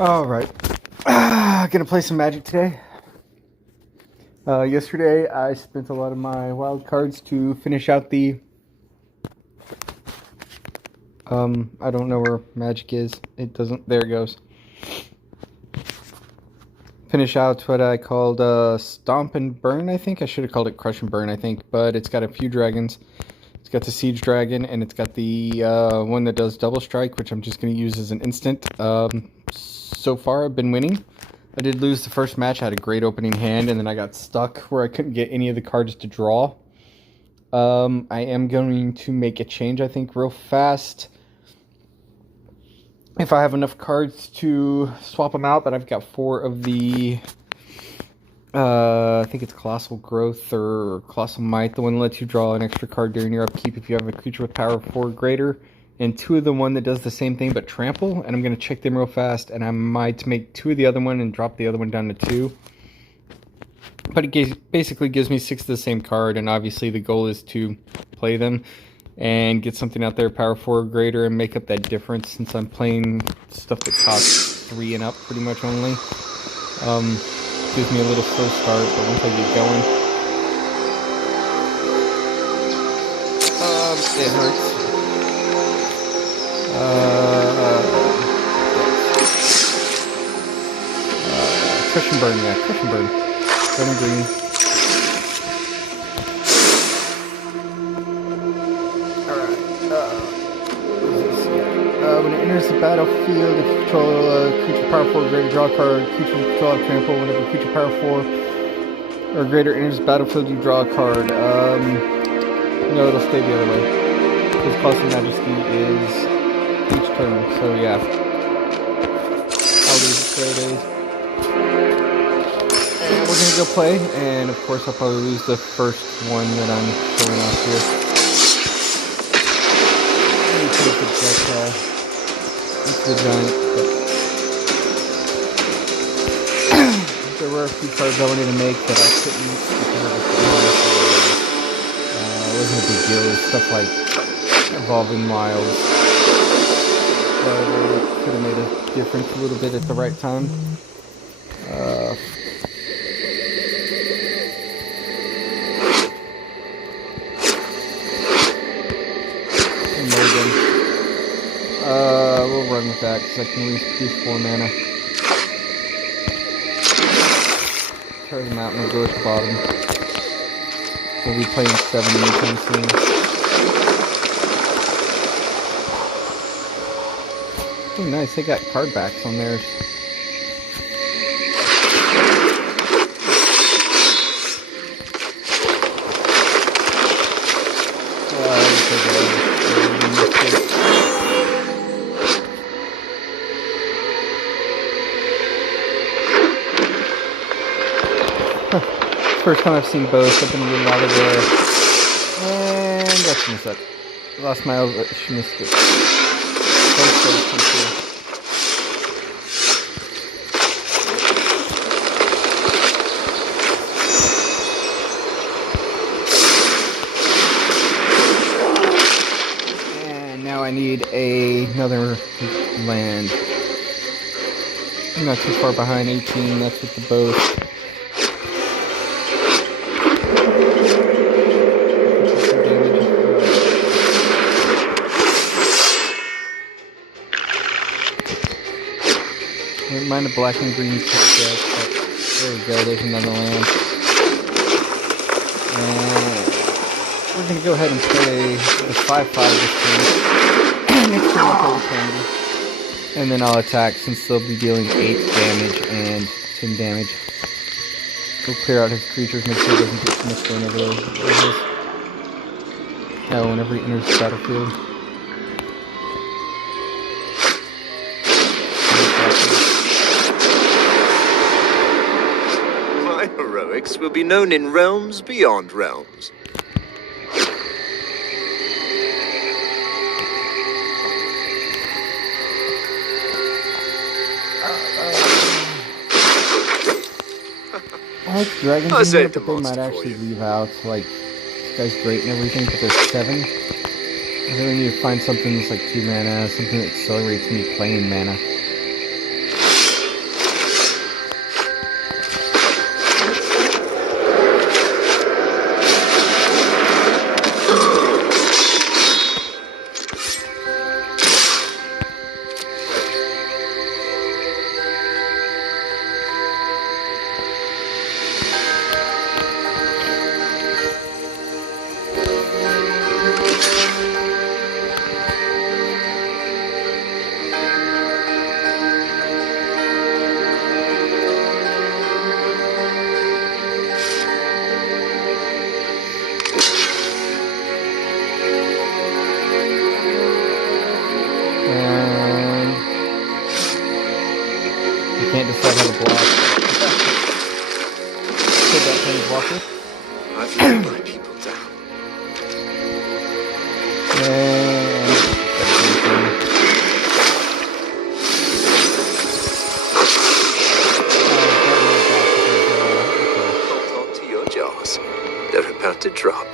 Alright, gonna play some Magic today. Yesterday I spent a lot of my wild cards to finish out the I don't know where Magic is. It doesn't, there it goes. Finish out what I called Stomp and Burn, I think. I should have called it Crush and Burn, I think, but it's got a few dragons. It's got the Siege Dragon, and it's got the one that does Double Strike, which I'm just going to use as an instant. So far, I've been winning. I did lose the first match. I had a great opening hand, and then I got stuck where I couldn't get any of the cards to draw. I am going to make a change, I think, real fast. If I have enough cards to swap them out, but I've got 4 of the... I think it's Colossal Growth or Colossal Might, the one that lets you draw an extra card during your upkeep if you have a creature with power of 4 or greater, and 2 of the one that does the same thing but trample, and I'm going to check them real fast, and I might make 2 of the other one and drop the other one down to 2. But it basically gives me 6 of the same card, and obviously the goal is to play them and get something out there power 4 or greater and make up that difference, since I'm playing stuff that costs 3 and up pretty much only. Gives me a little slow start, but once I get going, it hurts. Crush and Burn, yeah, Crush and Burn. Red and green. Alright, when it enters the battlefield, if you control a creature power 4 or greater, draw a card. Creature you control have trample. Whenever creature power 4 or greater enters the battlefield, you draw a card. No, it'll stay the other way. Because Colossal Majesty is each turn, so yeah. I'll leave it where it is. And we're gonna go play, and of course I'll probably lose the first one that I'm showing off here. Let me put that into the giant, but there were a few cards I wanted to make that I couldn't because it wasn't a big deal. It was stuff like Evolving Wilds, but it could have made a difference a little bit at the right time. We'll run with that because I can at least do 4 mana. Tear them out and we'll go at the bottom. We'll be playing 7 anytime soon. Oh, nice, they got card backs on theirs. First time I've seen both. I've been a little out of there. And that's messed up. Lost my Alchemist. And now I need another land. I'm not too far behind, 18. That's with the both. Mind a black and green deck, but there we go, there's another land. And we're going to go ahead and play the 5/5 this turn. Next turn I'll play the Calamity. And then I'll attack since they'll be dealing 8 damage and 10 damage. We'll clear out his creatures, make sure he doesn't get too much whenever whenever he enters the battlefield. Heroics will be known in realms beyond realms. I like dragons in here, but they might actually leave out, like, this guy's great and everything, but there's 7. I really need to find something that's like 2 mana, something that accelerates me playing mana. decide how to block. Kill that planeswalker. I've let my people down. And Hold on to your jaws. They're about to drop.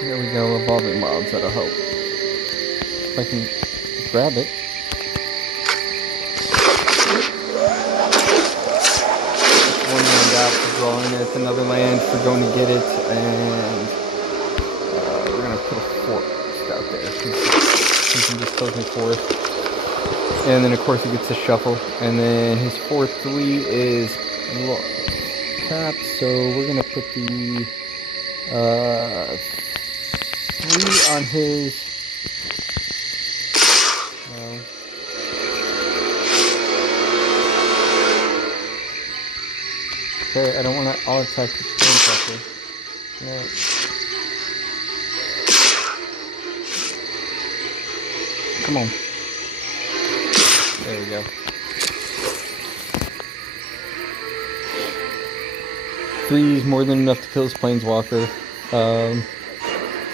There we go, evolving mobs, that'll help. If I can grab it. It's one land out for drawing it, another land for going to get it, and we're going to put a forest out there. He can just close my forest. And then of course he gets a shuffle. And then his 4/3 is tapped, so we're going to put the 3 on his. Okay, I don't want to all attack the planeswalker. No. Come on. There we go. 3 is more than enough to kill his planeswalker.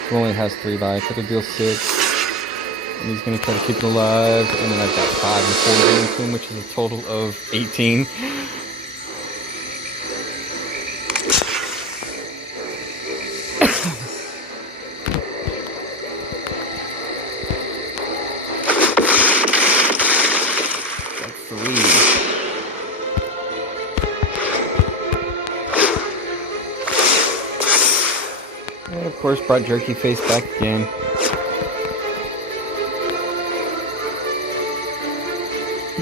He only has 3 life. It'll deal 6. And he's going to try to keep it alive. And then I've got 5 and 4 going to him, which is a total of 18. That's 3. And of course, brought Jerky Face back again.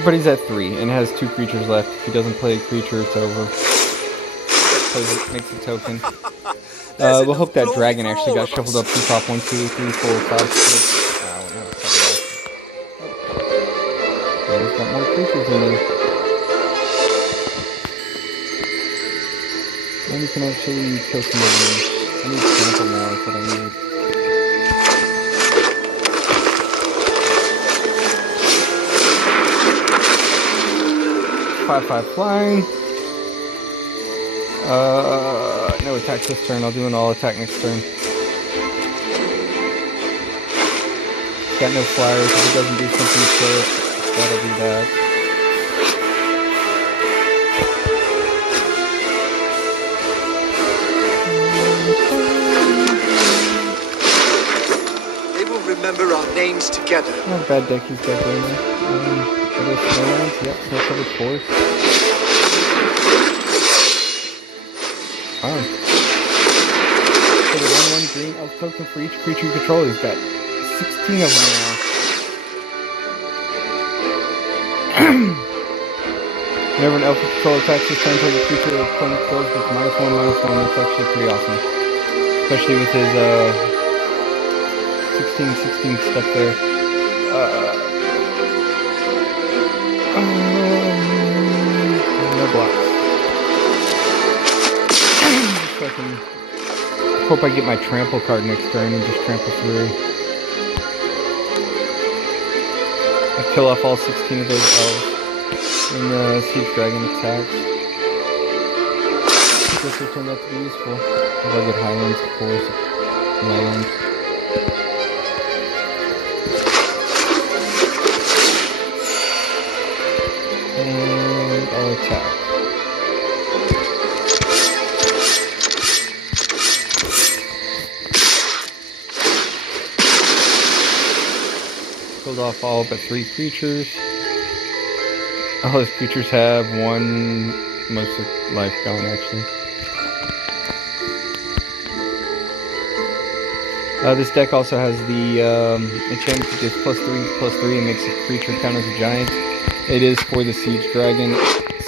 But he's at 3 and has 2 creatures left. If he doesn't play a creature, it's over. Plays it, makes a token. We'll hope that dragon actually got shuffled up from top 1, 2, 3, 4, 5, 6. Oh, he's got more creatures in there. And you can actually kill some of them. I need sample now, is what I need. 5/5 flying. No attacks this turn. I'll do an all attack next turn. Got no flyers. If it doesn't do something to kill it, that'll do that. They will remember our names together. Not a bad deck he's got going there. Other snowlands, yep, snow covered forest. Fine. So the 1/1 green elf token for each creature you control. He's got 16 of them now. Whenever an elf with control attacks this turn, target creature or opponent controls with -1/-1. That's actually pretty awesome. Especially with his 16/16 stuff there. No blocks. So I can hope I get my trample card next turn and just trample through. I kill off all 16 of those elves. And the siege dragon attacks. I guess it turned out to be useful. Rugged Highlands, of course. Lowland. And I'll attack. Killed off all but 3 creatures. All his creatures have 1, most of life gone actually. This deck also has the enchantment that gives +3/+3 and makes a creature count as a giant. It is for the siege dragon,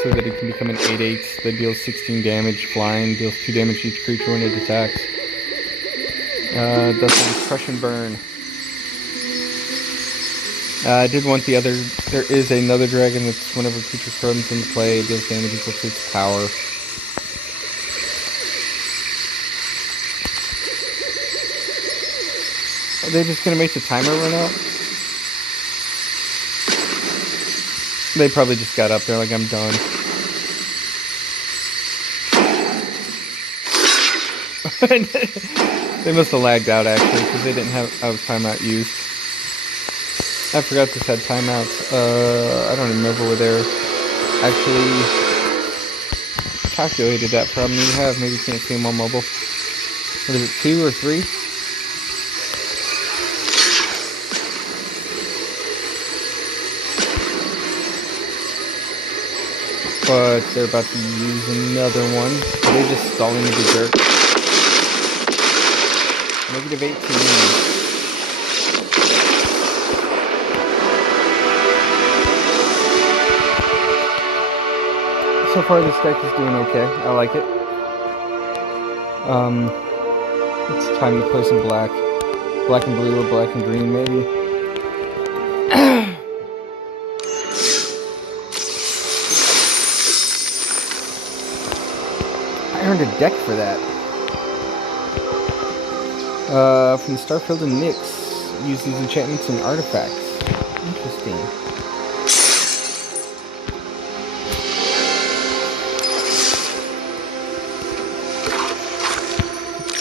so that it can become an 8/8 that deals 16 damage, flying, deals 2 damage to each creature when it attacks. Does some crush and burn. I did want the other. There is another dragon that's whenever creature comes into play, it deals damage equal to its power. Are they just gonna make the timer run out? They probably just got up there like I'm done. They must have lagged out actually because they didn't have timeout used. I forgot this had timeouts. I don't remember where they're actually calculated that from. You have maybe you can't see them on mobile. What is it, 2 or 3? But they're about to use another one. Are they just stalling the berserk? Negative 18. So far this deck is doing okay. I like it. It's time to play some black. Black and blue or black and green maybe. I earned a deck for that. From the Starfield and Nyx. Use these enchantments and artifacts. Interesting.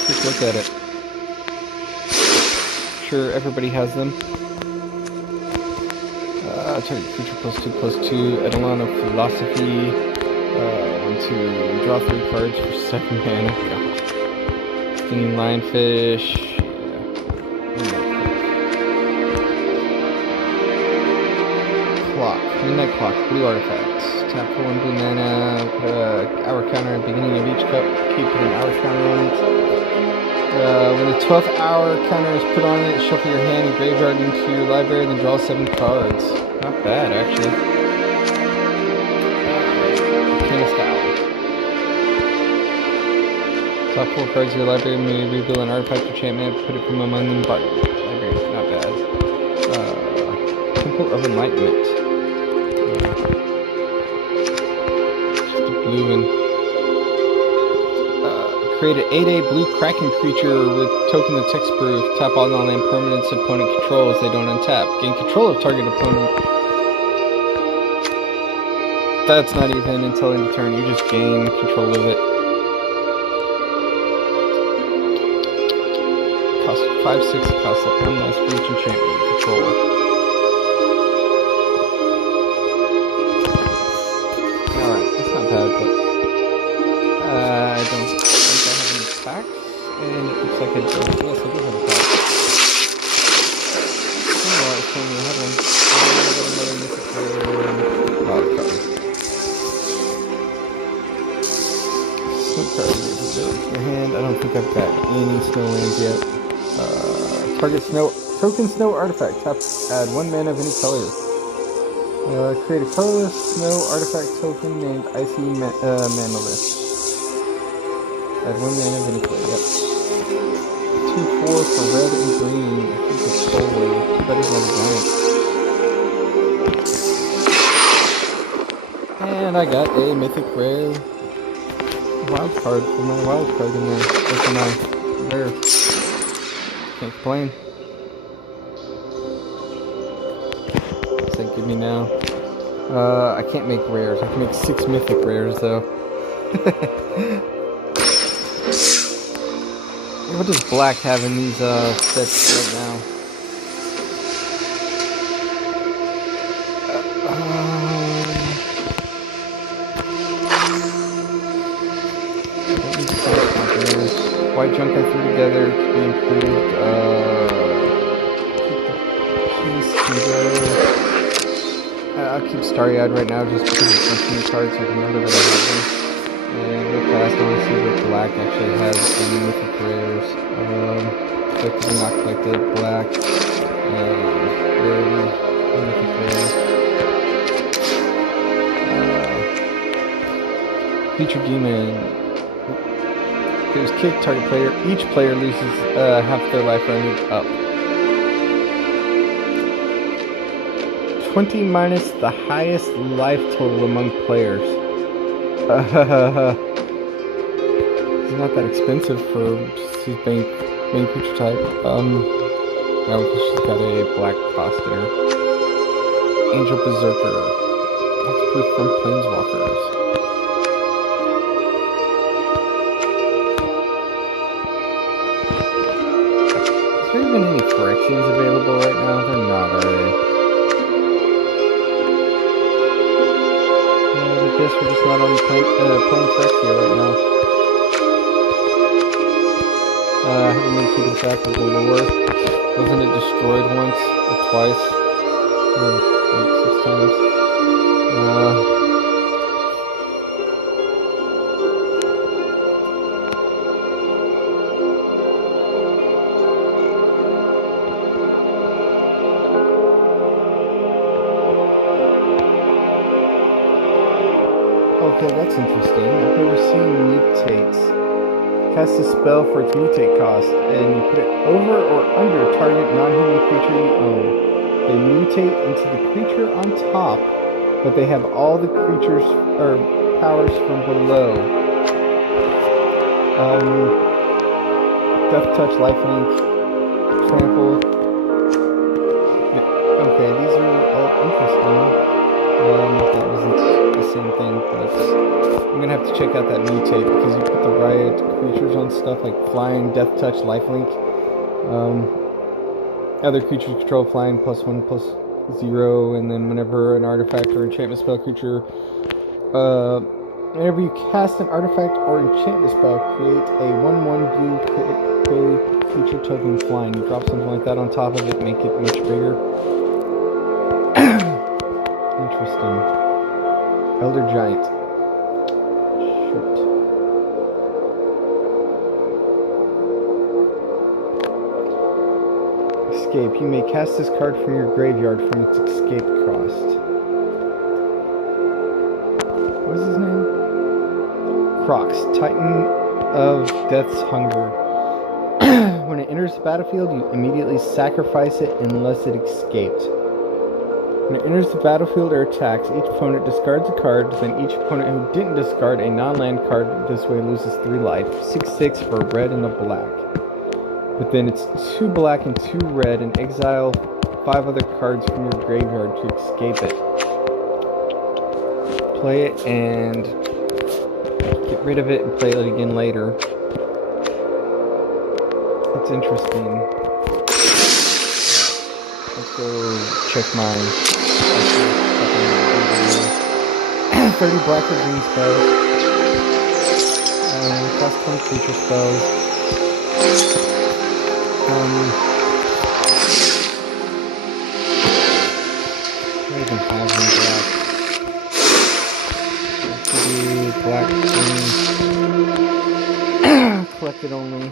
Quick look at it. Sure, everybody has them. Target creature +2/+2. Eidolon of Philosophy. 1, 2. Draw 3 cards for 7 mana. God. Stinging Lionfish. Clock. Midnight Clock. Blue artifacts. Tap for 1 blue mana. Put an hour counter at the beginning of each cup. Keep putting an hour counter on it. When the 12th hour counter is put on it, shuffle your hand and graveyard into your library, then draw 7 cards. Not bad, actually. Top 4 cards of your library may reveal an artifact or enchantment, put it from among them, but library, not bad. Temple of Enlightenment. Just a blue one. Create an 8/8 blue Kraken creature with token of text-proof. Tap all non-land permanents opponent controls, they don't untap. Gain control of target opponent. That's not even until end of turn, you just gain control of it. Cost 5/6, costs 1 less for each enchantment you control. Alright, that's not bad, but I don't think I have any packs, and it looks like I don't. Yes, I do have a pack. Oh, I was telling you I had one. I got another mythic wild card. Snow card in your hand. I don't think I've got any snow lands yet. Target token snow artifact. Tap, add 1 mana of any color. Create a colorless snow artifact token named Icy Manolith. Add 1 mana of any color. Yep. 2/4 for red and green. I think it's solar. Too bad it's not a giant. And I got a mythic rare wild card for my wild card in there. That's my rare. Can't complain. What's that give me now? I can't make rares. I can make 6 mythic rares though. What does black have in these sets right now? White junk I threw together to be improved. I'll keep Starry-Eyed right now just because it's my team cards, so I remember that I have them. And real fast, I want to see what black actually has any mythic rares. Collected and not collected, black, and rarely mythic rares. Feature demon. There's kick target player. Each player loses half their life running up. 20 minus the highest life total among players. It's not that expensive for just his main creature type. Oh, she's got a black cost in her. Angel Berserker. That's proof from Planeswalkers. Is there even any Phyrexians available right now? They're not, are they? I guess we're just not on playing Phyrexia right now. I haven't been keeping track of the lore. Wasn't it destroyed once or twice? Or like 6 times? Okay, that's interesting. I've never seen mutates. Cast a spell for its mutate cost, and you put it over or under target non-human creature you own. They mutate into the creature on top, but they have all the creatures or powers from below. Death Touch, Lifelink, Trample. Okay, these are all interesting. That wasn't the same thing, but I'm gonna have to check out that mutate because you put the right creatures on stuff like flying, death touch, lifelink. Other creatures control flying +1/+0, and then whenever an artifact or enchantment spell creature, whenever you cast an artifact or enchantment spell, create a 1/1 blue creature token flying. You drop something like that on top of it, make it much bigger. Interesting. Elder Giant. Shoot. Escape. You may cast this card from your graveyard from its escape cost. What is his name? Crocs. Titan of Death's Hunger. When it enters the battlefield, you immediately sacrifice it unless it escaped. When it enters the battlefield or attacks, each opponent discards a card, then each opponent who didn't discard a non-land card this way loses 3 life. 6/6 for a red and a black. But then it's 2 black and 2 red, and exile 5 other cards from your graveyard to escape it. Play it and get rid of it and play it again later. It's interesting. Let's go check mine. 30 black or green spells. Cost 20 creature spells. I don't even have one black. Black, green. Collected only.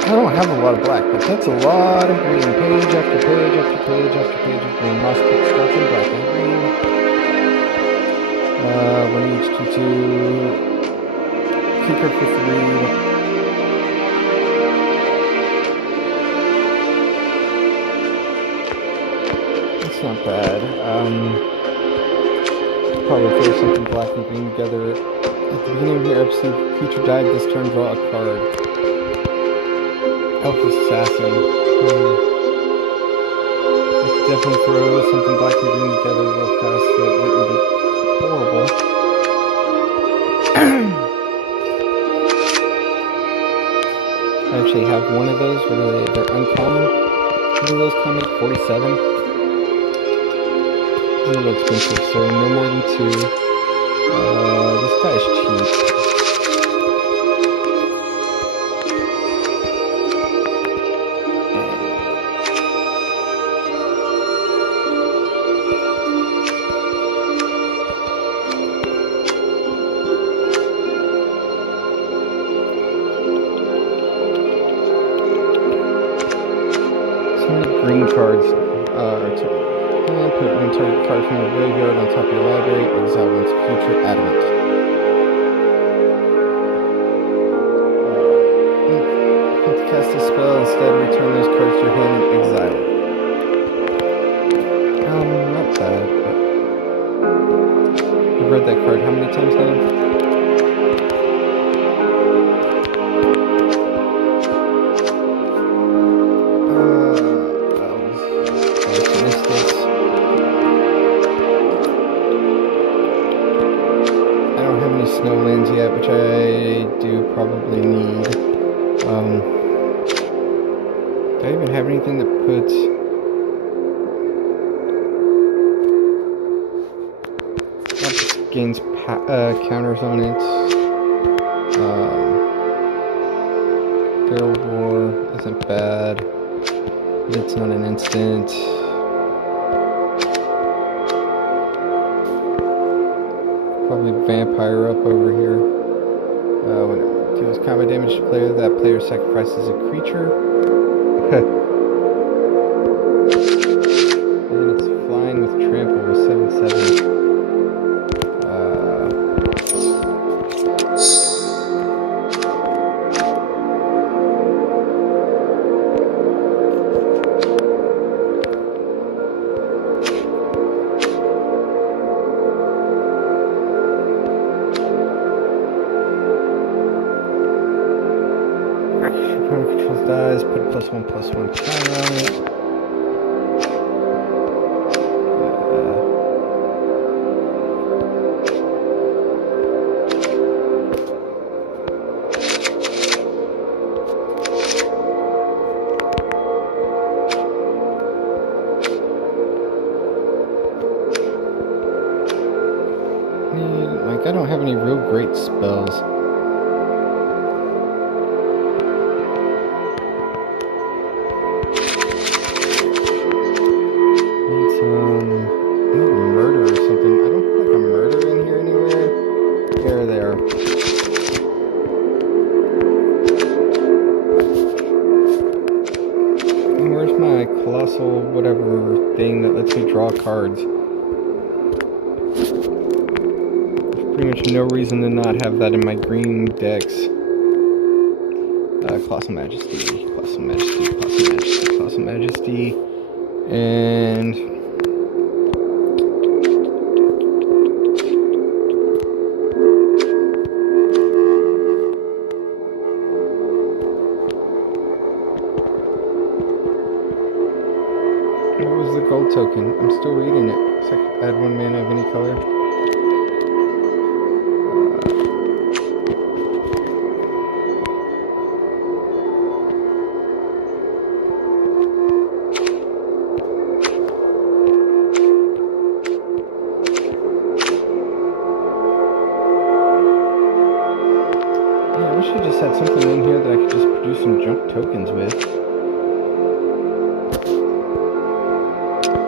I don't have a lot of black, but that's a lot of green. Page after page after page after page of green. Moss Pit starts in black and green. One each, 2/2. Kicker for 3. That's not bad. Probably throw something black and green together. At the beginning of your episode, creature died this turn, draw a card. Elf Assassin. I could definitely throw something black and green together real fast so it wouldn't be horrible. I actually have one of those. What are they? They're uncommon. What are those coming? 47? A little expensive, so no more than 2. This guy's cheap. Green cards. Put one target card from your graveyard on top of your library. Exile one's future adamant. To cast a spell, instead return those cards to your hand and exile it. Not bad, but I've read that card how many times now? I don't have any snowlands yet, which I do probably need. Do I even have anything that puts gains counters on it? Barrel Roar isn't bad, but it's not an instant. Probably Vampire up over here. When it deals combat damage to player, that player sacrifices a creature. And it's flying with trample with 7/7. Controls dies, put a +1/+1 counter on it. Like, I don't have any real great spells. Murder or something. I don't feel like a murder in here anywhere. There. And where's my colossal whatever thing that lets me draw cards? There's pretty much no reason to not have that in my green decks. Colossal Majesty, Colossal Majesty, Colossal Majesty, Colossal Majesty, and what was the gold token? I'm still reading it. So I could add 1 mana of any color. Yeah, I wish I just had something in here that I could just produce some junk tokens with.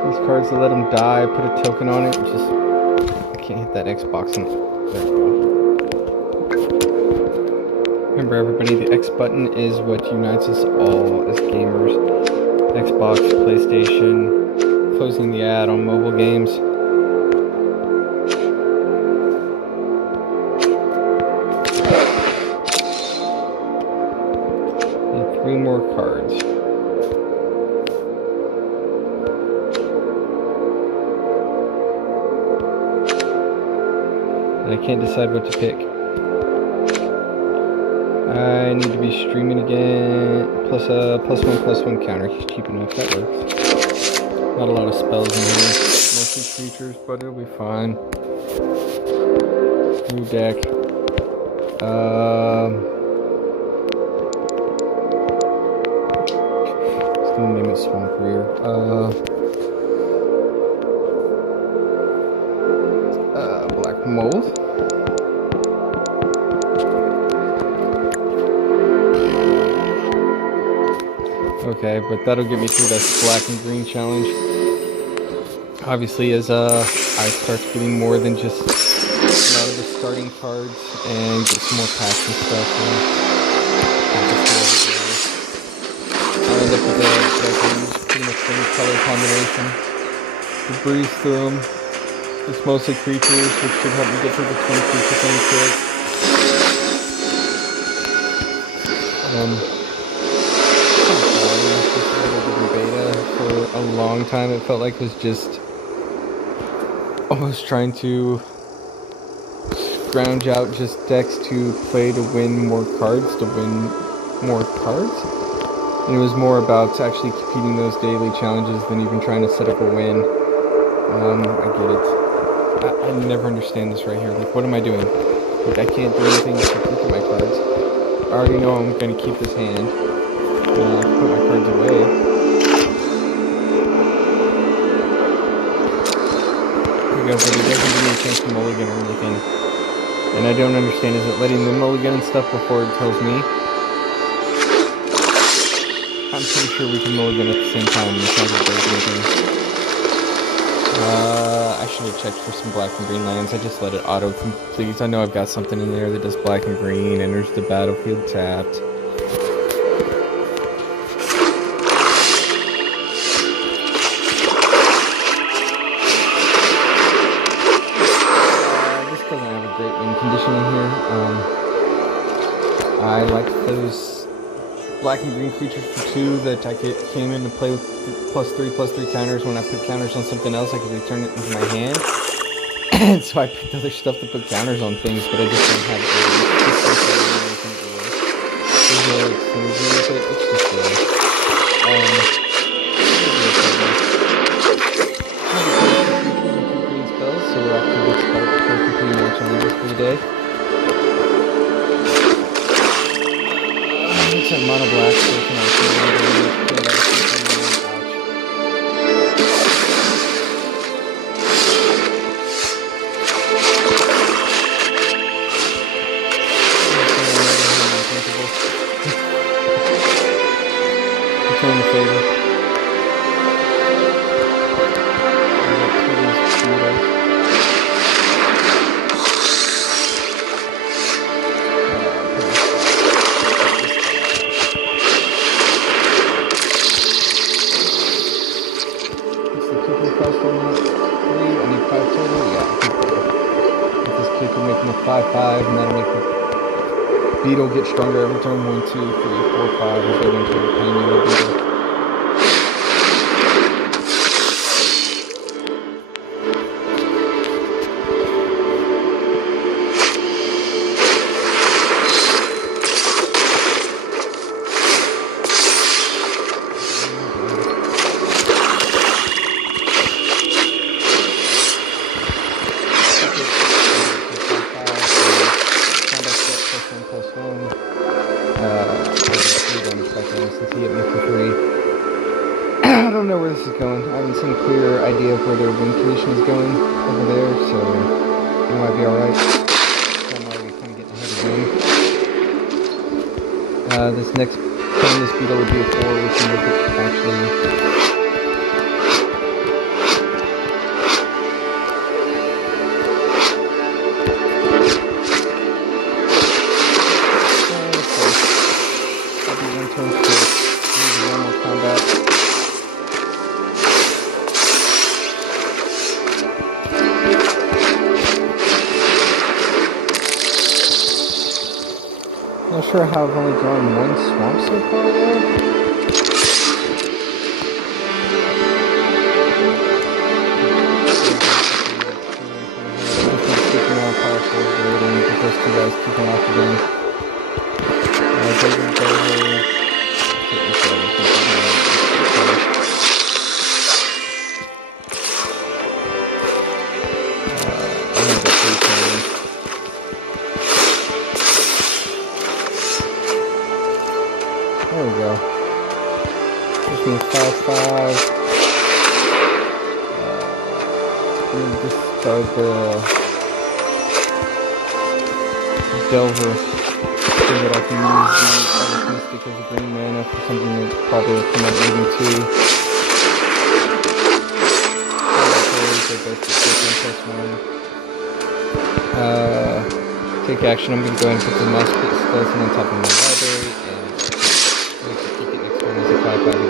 These cards that let them die, put a token on it, just I can't hit that Xbox on it. There we go. Remember everybody, the X button is what unites us all as gamers. Xbox, PlayStation, closing the ad on mobile games. Need 3 more cards. I can't decide what to pick. I need to be streaming again. Plus a +1/+1 counter. He's cheap enough. That works. Not a lot of spells in here. Mostly creatures, but it'll be fine. New deck. Still name it Swamp Rear. Blackmold. Okay, but that'll get me through this black and green challenge. Obviously, as I start getting more than just a lot of the starting cards and get some more packs and stuff. end up with a pretty much any color combination. To breeze through them. It's mostly creatures, which should help me get to the 23% kill. Beta for a long time. It felt like it was just almost trying to scrounge out just decks to play to win more cards, and it was more about actually competing those daily challenges than even trying to set up a win. I get it. I never understand this right here. Like, what am I doing? Like, I can't do anything except look at my cards. I already know I'm going to keep this hand. Put my cards away. But he doesn't give me a chance to mulligan or anything. And I don't understand, is it letting them mulligan and stuff before it tells me? I'm pretty sure we can mulligan at the same time. It's not going to break anything. I should have checked for some black and green lands. I just let it auto-complete. I know I've got something in there that does black and green, enters the battlefield tapped. This doesn't have a great win condition in here. I like those black and green creatures for 2 that I came in to play with +3/+3 counters. When I put counters on something else, I could return it into my hand. And so I picked other stuff to put counters on things, but I just don't have it. It's just there. Green spells, so we're off to a good start for completing our challenges for the day. It's a mono black, so it's not return the favor. Make him a 5/5, and that'll make the beetle get stronger every turn. 1, 2, 3, 4, 5. We'll get into a pain in the beetle. I don't know where this is going. I haven't seen a clear idea of where their win condition is going over there, so it might be alright. I'm already kind of getting ahead of them. This next turn, this beetle would be a 4, which can make it actually... Not sure how I've only drawn 1 swamp so far though. Those 2 guys kicking off again. There we go. Just need 5/5. Discard the Delver so that I can use the other Mystic as a green mana for something that probably will come out maybe 2. Take action. I'm going to go ahead and put the mouse skeleton on top of my library and keep it next turn as a 5/5.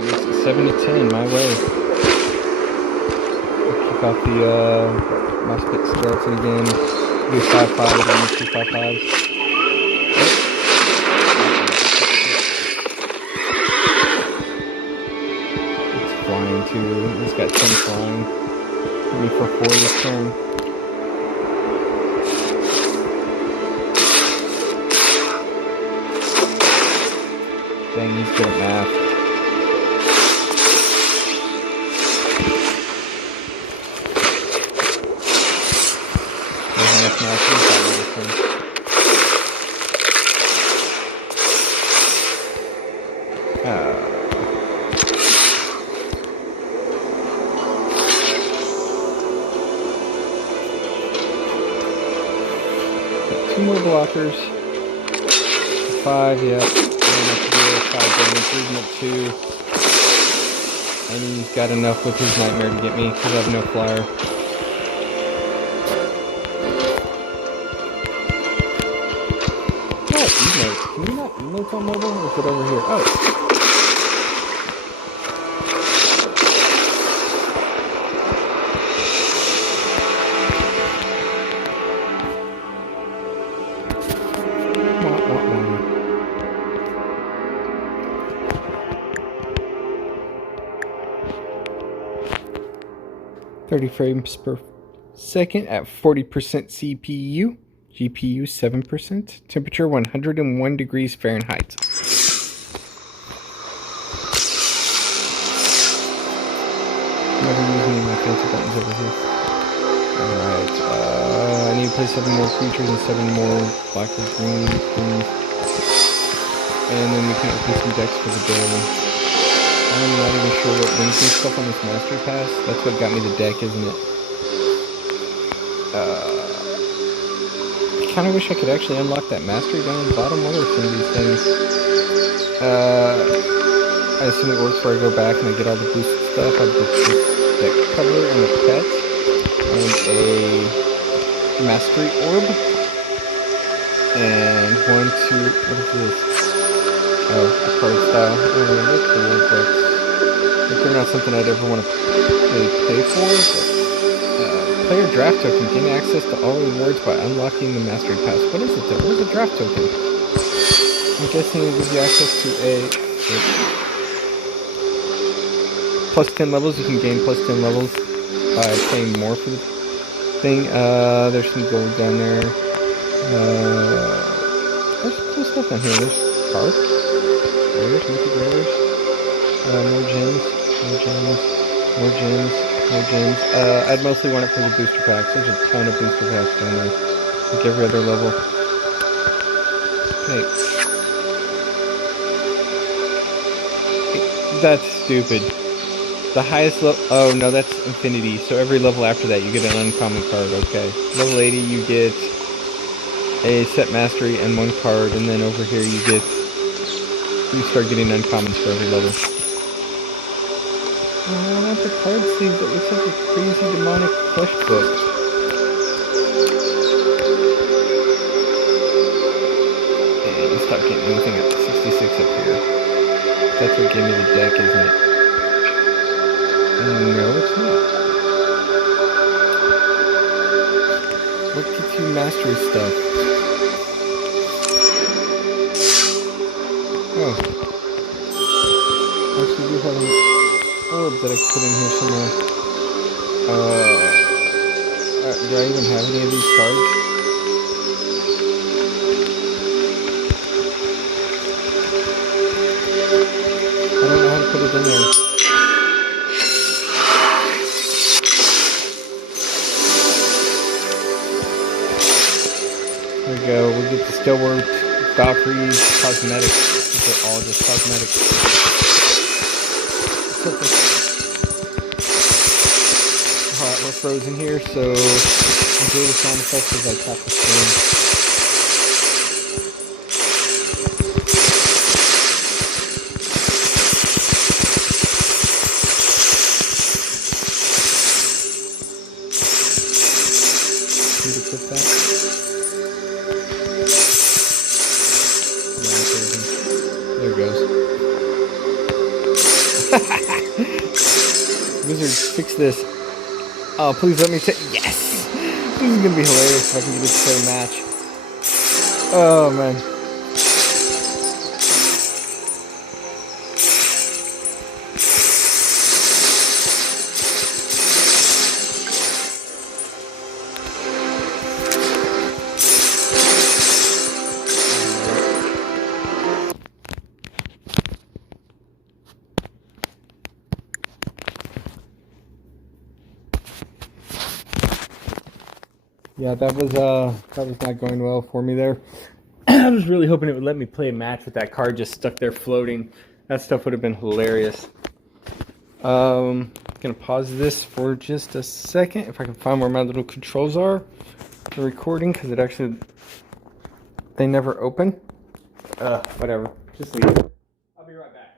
That makes it 7-10 my way. I'll kick off the mouse pit skeleton again. Do 5-5 again, 2 5-5s. It's flying too. He's got 10 flying. Give me for 4 this turn. Dang, he's good at math. Two more blockers. 5, yeah. 5 damage, losing at 2. And he's got enough with his nightmare to get me because I have no flyer. Oh, emotes. Can you not emote on mobile? Or is it over here? Oh. Wah, wah, wah. 30 frames per second at 40% CPU. GPU 7%. Temperature 101 degrees Fahrenheit. Never use any of my fancy buttons over here. Alright, I need to play 7 more creatures and 7 more black or green things. And then we can open some decks for the day. I'm not even sure what wins me stuff on this mastery pass. That's what got me the deck, isn't it? I kind of wish I could actually unlock that mastery down at the bottom. What are some of these things? I assume it works where I go back and I get all the boosted stuff. I get the deck cover and a pet and a mastery orb. And 1, 2, what is this? Oh, a card style. They're cool, but they're not something I'd ever want to really pay for. Player draft token. Gain access to all rewards by unlocking the mastery pass. What is it though? What is a draft token? I'm guessing it gives you access to a plus 10 levels. You can gain plus 10 levels by paying more for the thing. There's some gold down there. There's cool stuff down here. There's cards. Rares, mythic rares. More gems. More gems. More gems. More gems. I'd mostly want it for the booster packs. There's a ton of booster packs down there. Like every other level. Hey. That's stupid. The highest level... Oh, no, that's infinity. So every level after that, you get an uncommon card. Okay. Level 80, you get a set mastery and 1 card. And then over here, you get... You start getting uncommons for every level. I want the card sleeve that looks like a crazy demonic flesh book. And stop getting anything at 66 up here. That's what gave me the deck, isn't it? No, it's not. What gets you mastery stuff? Oh. Actually, we have an orb that I put in here somewhere. Do I even have any of these cards? I don't know how to put it in there. There we go. We'll get the Stillworm, Valkyrie's, cosmetics. These are all just cosmetics. Alright, we're frozen here, so enjoy the sound effects as I tap the screen. Need to clip that? Yeah, there it goes. Wizard, fix this. Oh, please let me take. Yes! This is gonna be hilarious if I can get this to play a match. Oh, man. Yeah, that was not going well for me there. I was really hoping it would let me play a match with that card just stuck there floating. That stuff would have been hilarious. Gonna pause this for just a second if I can find where my little controls are for recording, because they never open. Whatever. Just leave it. I'll be right back.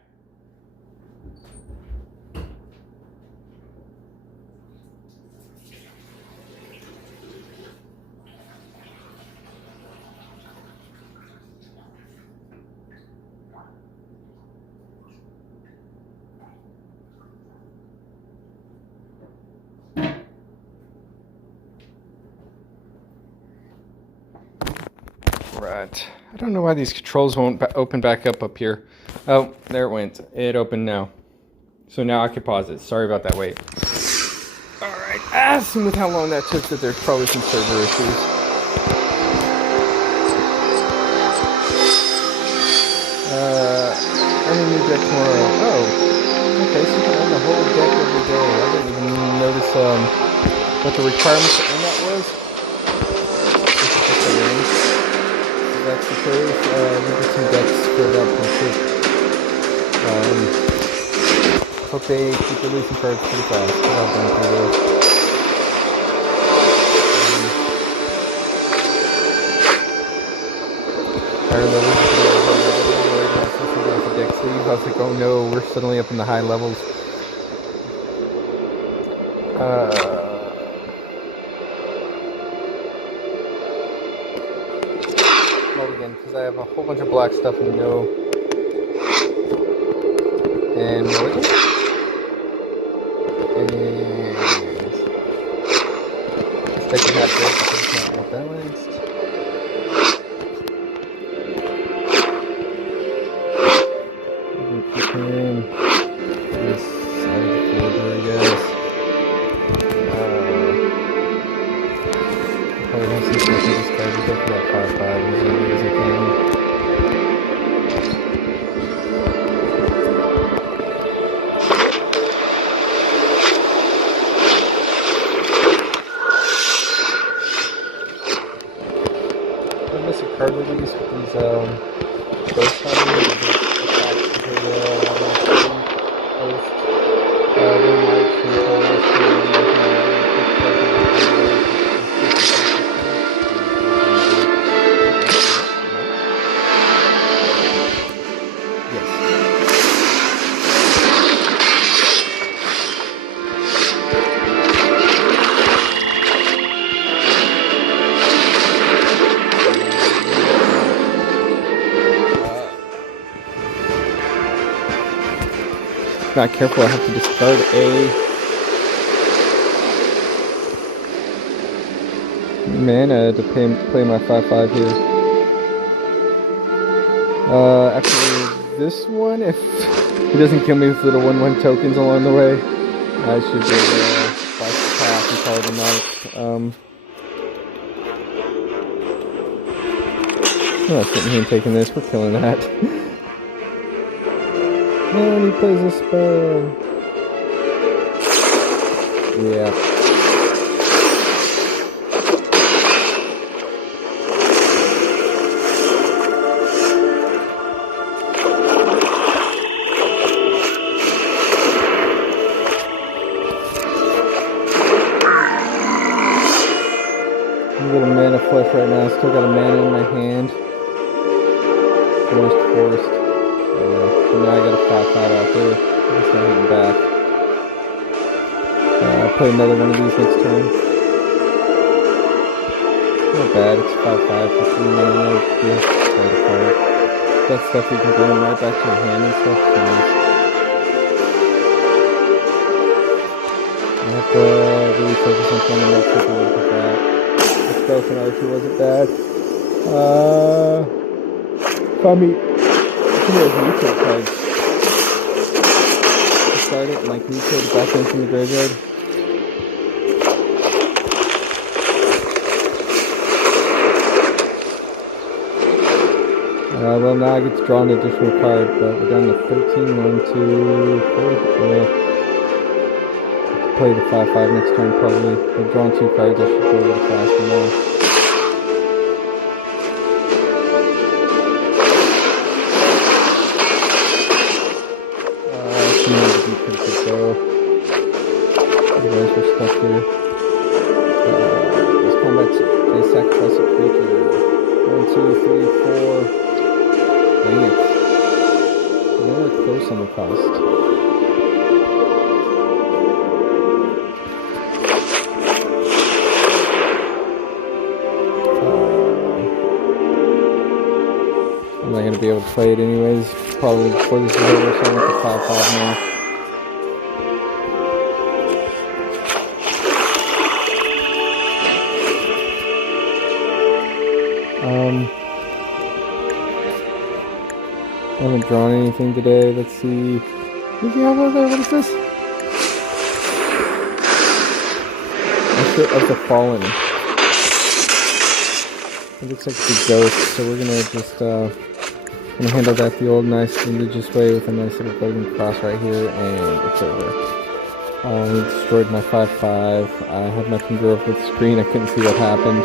Right. I don't know why these controls won't open back up here. Oh, there it went. It opened now. So now I can pause it. Sorry about that wait. Alright. And with how long that took, that there's probably some server issues. Earning new deck tomorrow. Oh. Okay, so you can earn the whole deck every day. I didn't even notice what the requirements to earn that was. That's the case. We get some decks filled up and shit. Hope they keep releasing cards pretty fast. I've been through those. Higher levels of the deck sleeve. I was like, oh no, we're suddenly up in the high levels. Again, because I have a whole bunch of black stuff and no. And mulligan. And this deck is not good because it's not well balanced. And this side of the border, I guess. Probably have some stuff in this card. Go for that 5/5 as early as I can. I miss a card release with these ghost hunters attached to the post. They might control this not careful, I have to discard a mana to play my 5/5 here. Actually, this one, if it doesn't kill me with little 1/1 tokens along the way, I should be able to slice the path and call it a night. I'm not sitting here and taking this, we're killing that. And he plays a spell. Yeah. A little mana flush right now. Still got a mana in my hand. Forced. So now I got a 5/5 out there. I'm just not hitting back. I'll play another one of these next turn. Not bad, it's 5/5 for 3 mana. Just try to card. That stuff you can bring right back to your hand and stuff. Nice. have to really focus on trying to make people look at that. The skeleton archer wasn't bad. Find me some of those mutate cards. Discard it and like mutate it back in from the graveyard. Well, now I get to draw an additional card, but we're down to 13, 1, 2, 4. Play the 5/5 next turn, probably. I've drawn 2 cards, I should go a little faster now. Some more to be pretty quick though. Otherwise, we're stuck here. This combat's a sacrifice a creature. 1, 2, 3, 4. Dang it. Nowhere close on the cost. I'm not going to be able to play it anyways. Probably before this is over, so I'm at the 5/5 now. I haven't drawn anything today. Let's see. Who's the over there? What is this? Usher of the Fallen. It looks like it's a ghost, so we're gonna just gonna handle that the old nice religious way with a nice little golden cross right here, and it's over. He destroyed my 5/5. I had my finger over the screen. I couldn't see what happened.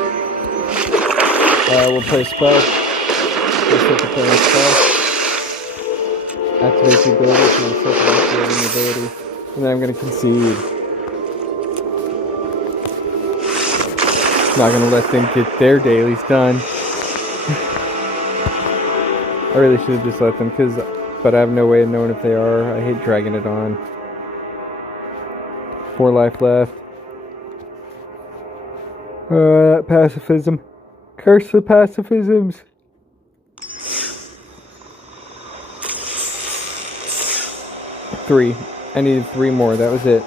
We'll play a spell. We'll take a play a spell. Activate the ability to the second activating ability, and then I'm going to concede. Not going to let them get their dailies done. I really should have just let them, but I have no way of knowing if they are. I hate dragging it on. 4 life left. Pacifism. Curse the pacifisms. Three. I needed 3 more. That was it.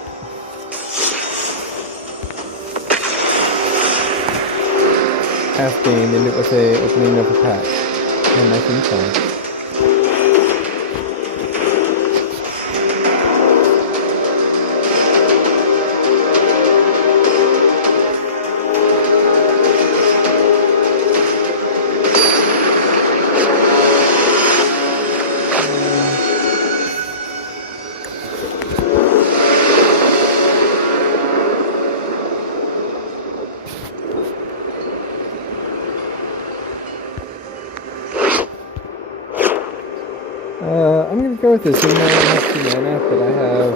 Half game, ended with a opening of a pack. And I think so. I'm gonna go with this, even though I don't have 2 mana, but I have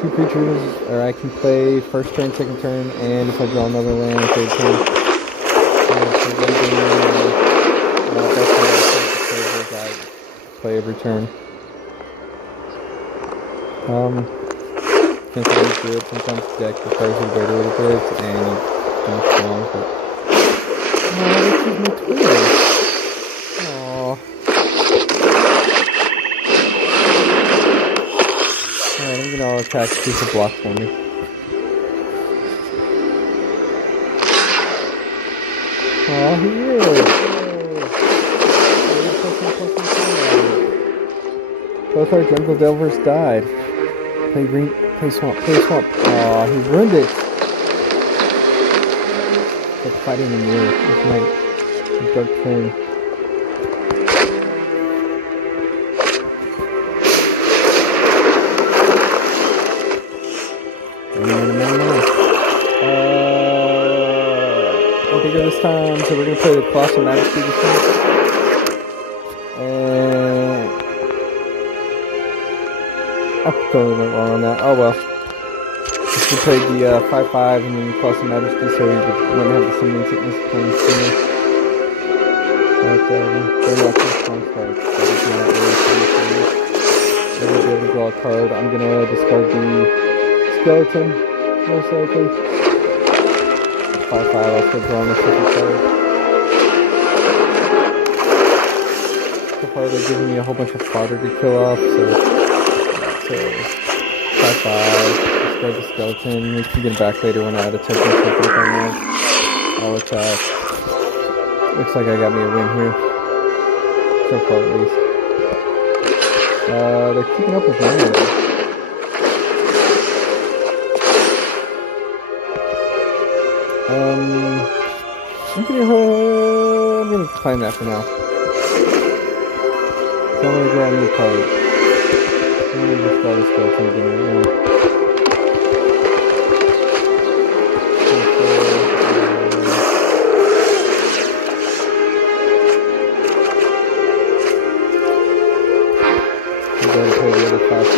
2 creatures, or I can play first turn, second turn, and if I draw another land, third turn. I play every turn. Sometimes do it, sometimes the deck requires you to wait a little bit, and it's strong, but... Oh, this is my Twitter! Aww. Alright, I'm gonna attack to block for me. Oh, he is! Both our jungle delvers died. Play green, play swamp, play swamp. Aw, he ruined it! Like fighting in the air with my dark turn. Bigger this time, so we're gonna play the Colossal Majesty this time. And I totally went wrong on that. Oh well. We played the 5/5 and then the Colossal Majesty, so we wouldn't have the summoning sickness playing sooner. But they're not too strong cards, so it's not really fun. We're gonna be able to draw a card. I'm gonna discard the skeleton, most likely. 5/5, I'll still draw on the second card. So far they're giving me a whole bunch of fodder to kill off, so 5/5. Discard the skeleton. We can get it back later when I add a token. I'll attack. Looks like I got me a win here. So far, at least. They're keeping up with me. I'm gonna claim that for now. So I'm gonna draw a new card. I'm gonna just draw the skeleton again right now. I'm going to play the other 5/5.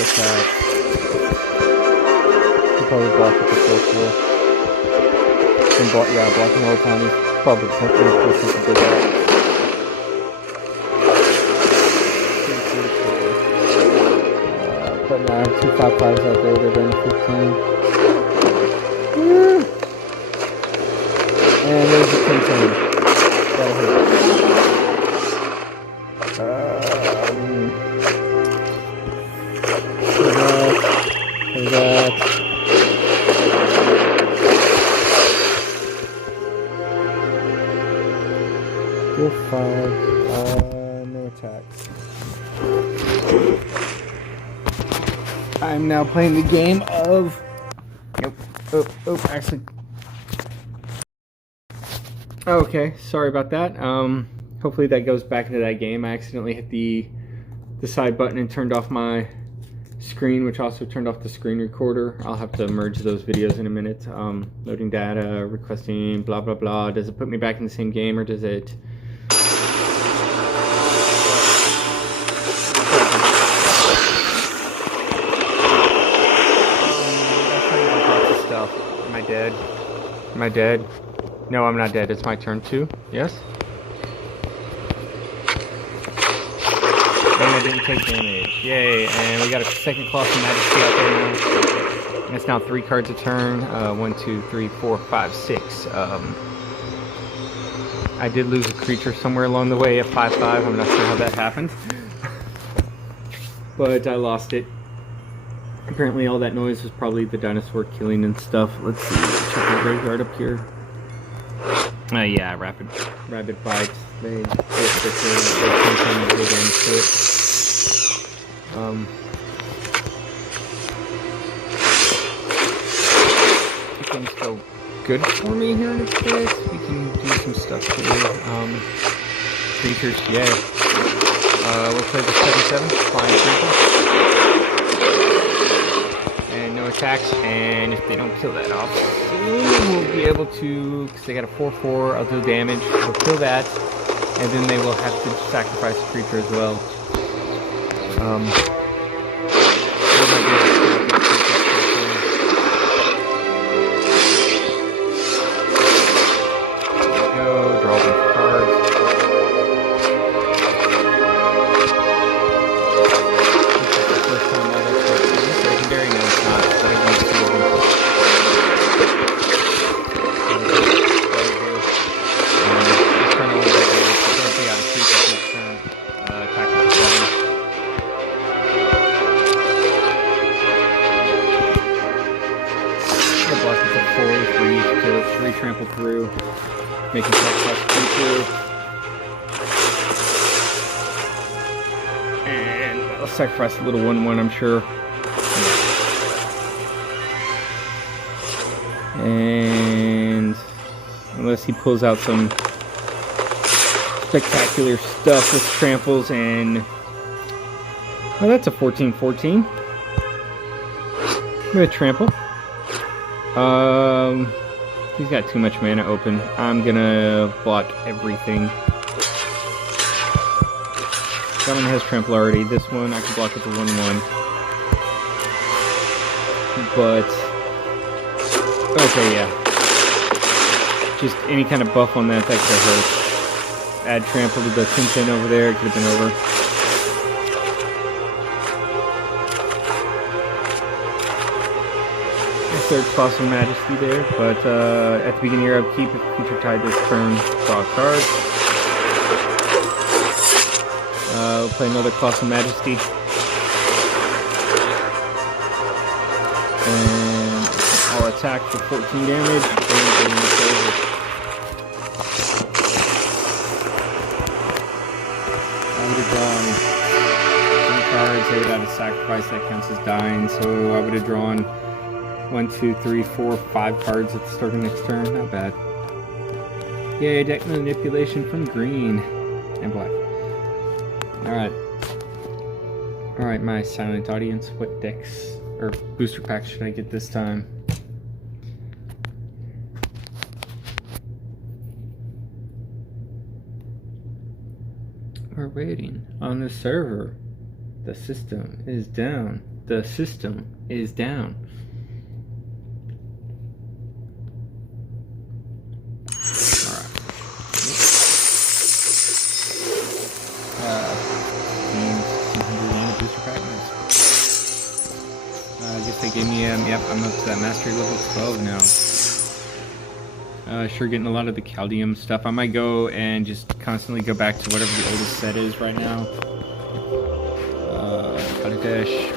Attack. Probably block with the 4/4. And blocking all the time is probably pushing to do that. But now I have 2 5/5s out there, they're going to 15. Woo! And there's a 10/10. That'll hit. That. Go 5. No attacks. I'm now playing the game of. Nope. Actually. Okay, sorry about that. Hopefully that goes back into that game. I accidentally hit the side button and turned off my screen, which also turned off the screen recorder. I'll have to merge those videos in a minute. Loading data, requesting, blah blah blah. Does it put me back in the same game, or does it? Stuff. Am I dead? Am I dead? No, I'm not dead. It's my turn too. Yes. And I didn't take damage. Yay, and we got a second Colossal Majesty out there now. And it's now 3 cards a turn. 1, 2, 3, 4, 5, 6. I did lose a creature somewhere along the way at 5/5. I'm not sure how that happened. But I lost it. Apparently all that noise was probably the dinosaur killing and stuff. Let's see. Check the graveyard up here. Yeah, rabid bites. They damage to it. Things go good for me here in a bit. We can do some stuff here. Creatures, yay. We'll play the 7/7, flying creature. And no attacks, and if they don't kill that off soon, we'll be able to, because they got a 4/4, I'll do damage, we'll kill that, and then they will have to sacrifice a creature as well. Draw a bunch of cards. First time all that stuff is legendary? No, it's not. But I want to see it. This turn only does damage. I don't think I have a creature this turn. Attack with the 7. The block is a 4, 3, kill it, 3 trample through. Making sacrifice creature. And I'll sacrifice a little 1/1, I'm sure. And unless he pulls out some spectacular stuff with tramples and... Oh, that's a 14/14. I'm gonna trample. He's got too much mana open. I'm gonna block everything. That one has trample already. This one I can block with the 1/1. But okay, yeah. Just any kind of buff on that could have hurt. Add trample to the 10/10 over there. It could have been over. Third Colossal Majesty there, but at the beginning of your upkeep, if the creature tied this turn, draw a card. We'll play another Colossal Majesty. And I'll attack for 14 damage and gain the silver. I would have drawn 3 cards. They would have a sacrifice that counts as dying, so I would have drawn 1, 2, 3, 4, 5 cards at the start of next turn. Not bad. Yay, deck manipulation from green and black. Alright, my silent audience, what decks or booster packs should I get this time? We're waiting on the server. The system is down. The system is down. They gave me, yep, I'm up to that mastery level 12 now. Sure getting a lot of the Chaldeum stuff. I might go and just constantly go back to whatever the oldest set is right now. Bangladesh.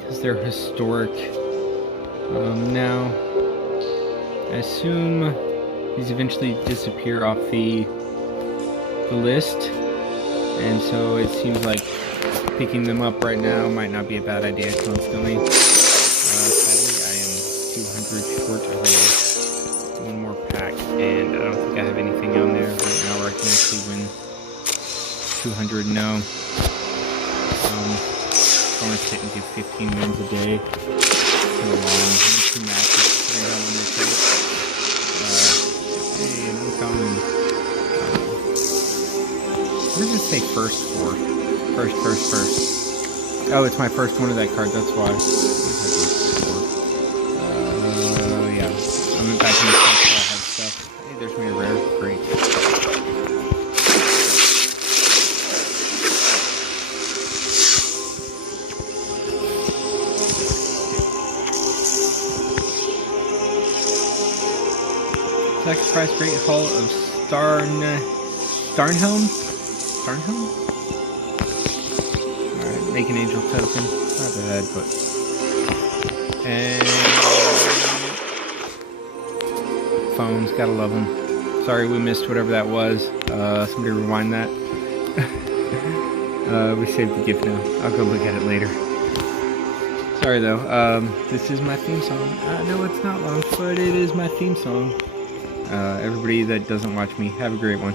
Because they're historic. Now, I assume these eventually disappear off the list, and so it seems like picking them up right now might not be a bad idea constantly. Sadly, I am 200 short of one more pack, and I don't think I have anything on there right now where I can actually win 200 now. I want to sit and do 15 wins a day. Two matches. Hey, no coming. What does it say first for? First. Oh, it's my first one of that card, that's why. Yeah. I went back in the stuff so I had stuff. Hey, there's my rare. Great. Sacrifice Great Hall of Starnhelm? Alright, make an angel token. Not bad, but... And... Phones, gotta love them. Sorry we missed whatever that was. Somebody rewind that. We saved the gift now. I'll go look at it later. Sorry though, this is my theme song. No, it's not long, but it is my theme song. Everybody that doesn't watch me, have a great one.